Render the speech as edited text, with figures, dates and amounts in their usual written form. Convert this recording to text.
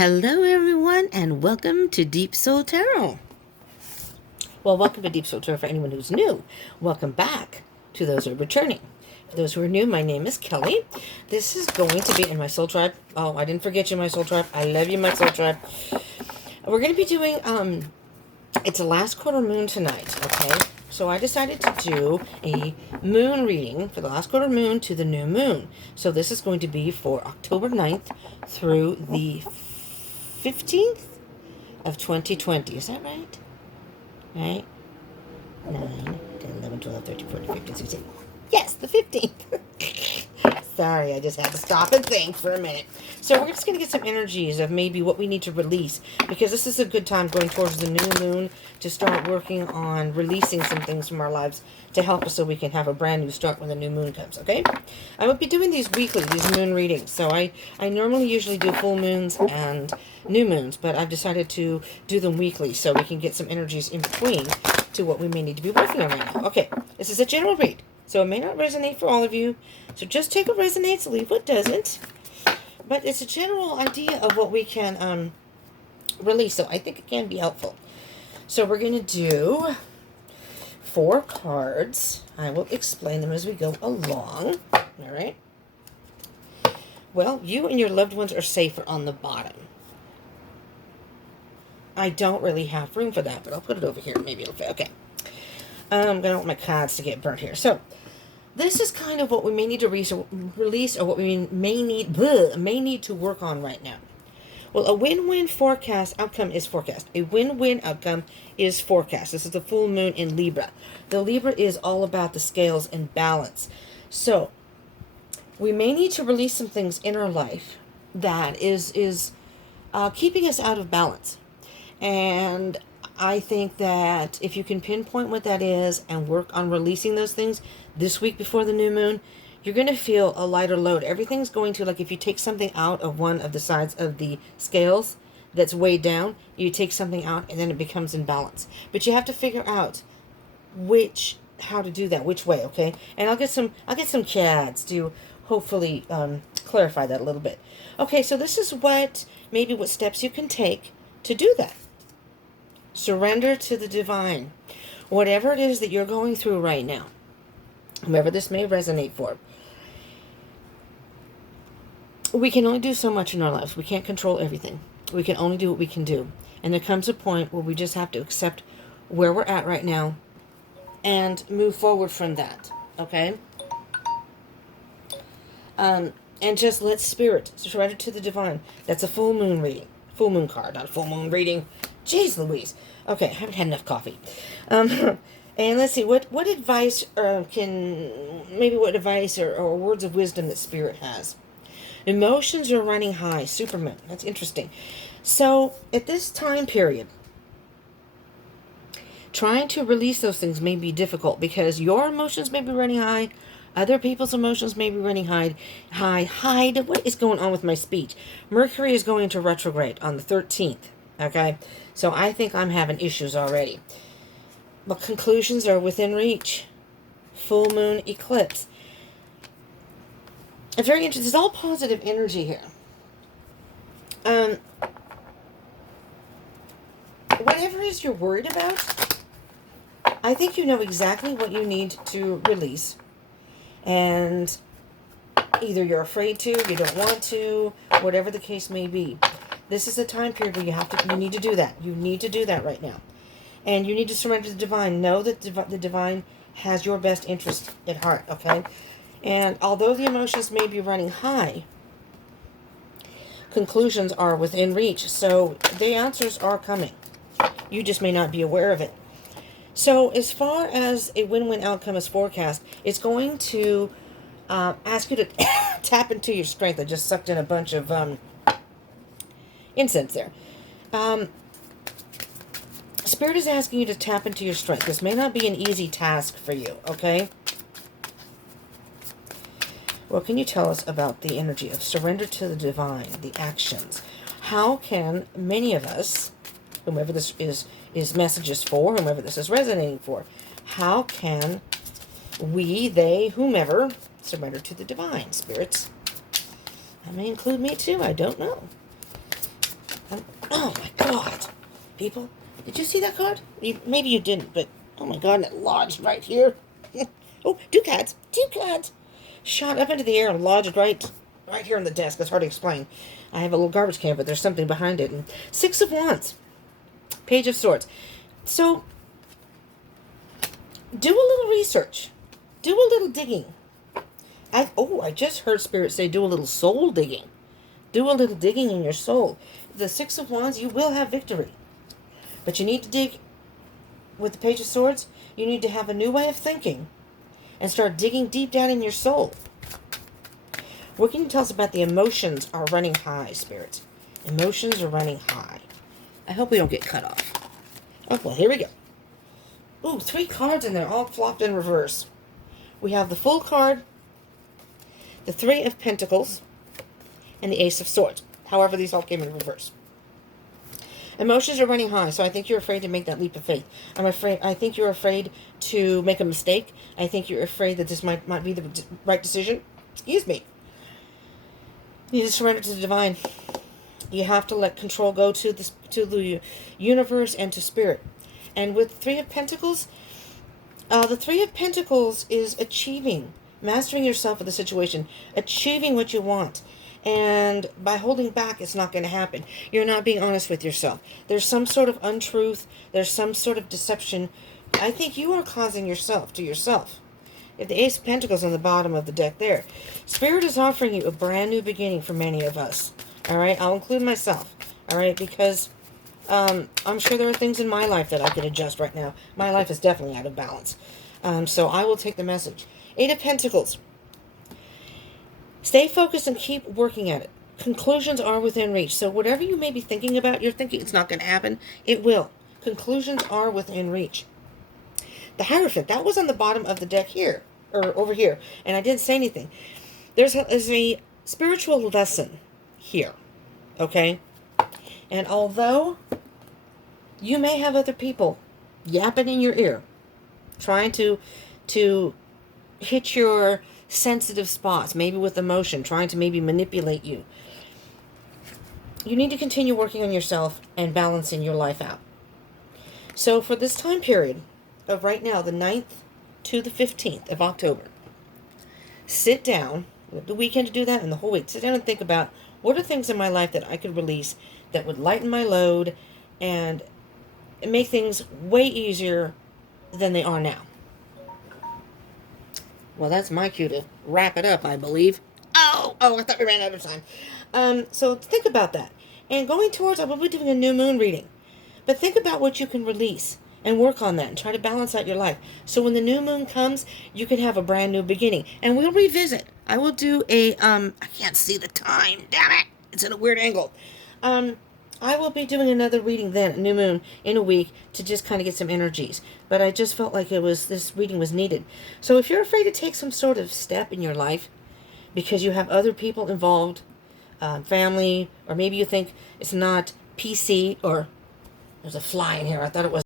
Hello everyone and welcome to Deepsoul Tarot. Well, welcome to Deepsoul Tarot for anyone who's new. Welcome back to those who are returning. For those who are new, my name is Kelly. This is going to be in my soul tribe. Oh, I didn't forget you, my soul tribe. I love you, my soul tribe. We're going to be doing, it's the last quarter moon tonight, okay? So I decided to do a moon reading for the last quarter moon to the new moon. So this is going to be for October 9th through the 15th of 2020. Is that right? Right? 9, 10, 11, 12, 13, 14, 15, 16. Yes, the 15th. Sorry, I just had to stop and think for a minute. So we're just going to get some energies of maybe what we need to release, because this is a good time going towards the new moon to start working on releasing some things from our lives to help us so we can have a brand new start when the new moon comes, okay? I will be doing these weekly, these moon readings. So I normally usually do full moons and new moons, but I've decided to do them weekly so we can get some energies in between to what we may need to be working on right now. Okay, this is a general read, so it may not resonate for all of you. So just take what resonates, leave what doesn't. But it's a general idea of what we can release, so I think it can be helpful. So we're going to do 4 cards. I will explain them as we go along. All right. Well, you and your loved ones are safer on the bottom. I don't really have room for that, but I'll put it over here. Maybe it'll fit. Okay. I'm going to want my cards to get burnt here. So this is kind of what we may need to release, or what we may need to work on right now. Well, a win-win outcome is forecast. A win-win outcome is forecast. This is the full moon in Libra. The Libra is all about the scales and balance. So we may need to release some things in our life that is keeping us out of balance. And I think that if you can pinpoint what that is and work on releasing those things this week before the new moon, you're going to feel a lighter load. Everything's going to, like if you take something out of one of the sides of the scales that's weighed down, you take something out and then it becomes in balance. But you have to figure out how to do that, which way, okay? And I'll get some cards to hopefully clarify that a little bit. Okay, so this is what steps you can take to do that. Surrender to the divine. Whatever it is that you're going through right now, whomever this may resonate for, we can only do so much in our lives. We can't control everything. We can only do what we can do. And there comes a point where we just have to accept where we're at right now and move forward from that. Okay? And just let spirit surrender to the divine. That's a full moon reading. Full moon card, not a full moon reading. Jeez Louise. Okay, I haven't had enough coffee. And let's see, what advice or words of wisdom that Spirit has. Emotions are running high. Superman. That's interesting. So, at this time period, trying to release those things may be difficult because your emotions may be running high. Other people's emotions may be running high. What is going on with my speech? Mercury is going into retrograde on the 13th. Okay? So I think I'm having issues already. But conclusions are within reach. Full moon eclipse. It's very interesting. It's all positive energy here. Whatever it is you're worried about, I think you know exactly what you need to release. And either you're afraid to, you don't want to, whatever the case may be. This is a time period where you need to do that. You need to do that right now. And you need to surrender to the divine. Know that the divine has your best interest at heart, okay? And although the emotions may be running high, conclusions are within reach. So the answers are coming. You just may not be aware of it. So as far as a win-win outcome is forecast, it's going to ask you to tap into your strength. I just sucked in a bunch of incense there. Spirit is asking you to tap into your strength. This may not be an easy task for you, okay? What can you tell us about the energy of surrender to the divine, the actions? How can many of us, whomever this is messages for, whomever this is resonating for, how can we, they, whomever, surrender to the divine, spirits? That may include me too, I don't know. Oh my God. People, did you see that card? Maybe you didn't, but oh my God, and it lodged right here. Oh, two cats. Two cats. Shot up into the air and lodged right here on the desk. It's hard to explain. I have a little garbage can, but there's something behind it. And Six of Wands. Page of Swords. So, do a little research. Do a little digging. I just heard Spirit say do a little soul digging. Do a little digging in your soul. The Six of Wands, you will have victory. But you need to dig with the Page of Swords. You need to have a new way of thinking and start digging deep down in your soul. What can you tell us about the emotions are running high, Spirit? Emotions are running high. I hope we don't get cut off. Oh, well, here we go. Ooh, 3 cards in there, all flopped in reverse. We have the Fool card, the 3 of Pentacles, and the Ace of Swords. However, these all came in reverse. Emotions are running high, so I think you're afraid to make that leap of faith. I think you're afraid to make a mistake. I think you're afraid that this might be the right decision. Excuse me. You need to surrender to the divine. You have to let control go to the universe and to Spirit. And with 3 of Pentacles, the 3 of Pentacles is achieving, mastering yourself of the situation, achieving what you want. And by holding back, it's not going to happen. You're not being honest with yourself. There's some sort of untruth. There's some sort of deception. I think you are causing yourself to yourself. If the Ace of Pentacles on the bottom of the deck there, Spirit is offering you a brand new beginning for many of us. All right? I'll include myself. All right? Because I'm sure there are things in my life that I could adjust right now. My life is definitely out of balance. So I will take the message. 8 of Pentacles. Stay focused and keep working at it. Conclusions are within reach. So whatever you may be thinking about, you're thinking it's not going to happen. It will. Conclusions are within reach. The Hierophant, that was on the bottom of the deck here, or over here, and I didn't say anything. There's a spiritual lesson here, okay? And although you may have other people yapping in your ear, trying to hit your sensitive spots, maybe with emotion, trying to maybe manipulate you, you need to continue working on yourself and balancing your life out. So for this time period of right now, the 9th to the 15th of October, sit down, the weekend to do that and the whole week, sit down and think about what are things in my life that I could release that would lighten my load and make things way easier than they are now. Well, that's my cue to wrap it up, I believe. Oh, I thought we ran out of time. So think about that. And going towards, I will be doing a new moon reading. But think about what you can release and work on that and try to balance out your life. So when the new moon comes, you can have a brand new beginning. And we'll revisit. I will do a, I can't see the time, damn it. It's in a weird angle. I will be doing another reading then, new moon, in a week to just kind of get some energies. But I just felt like this reading was needed. So if you're afraid to take some sort of step in your life because you have other people involved, family, or maybe you think it's not PC, or there's a fly in here. I thought it was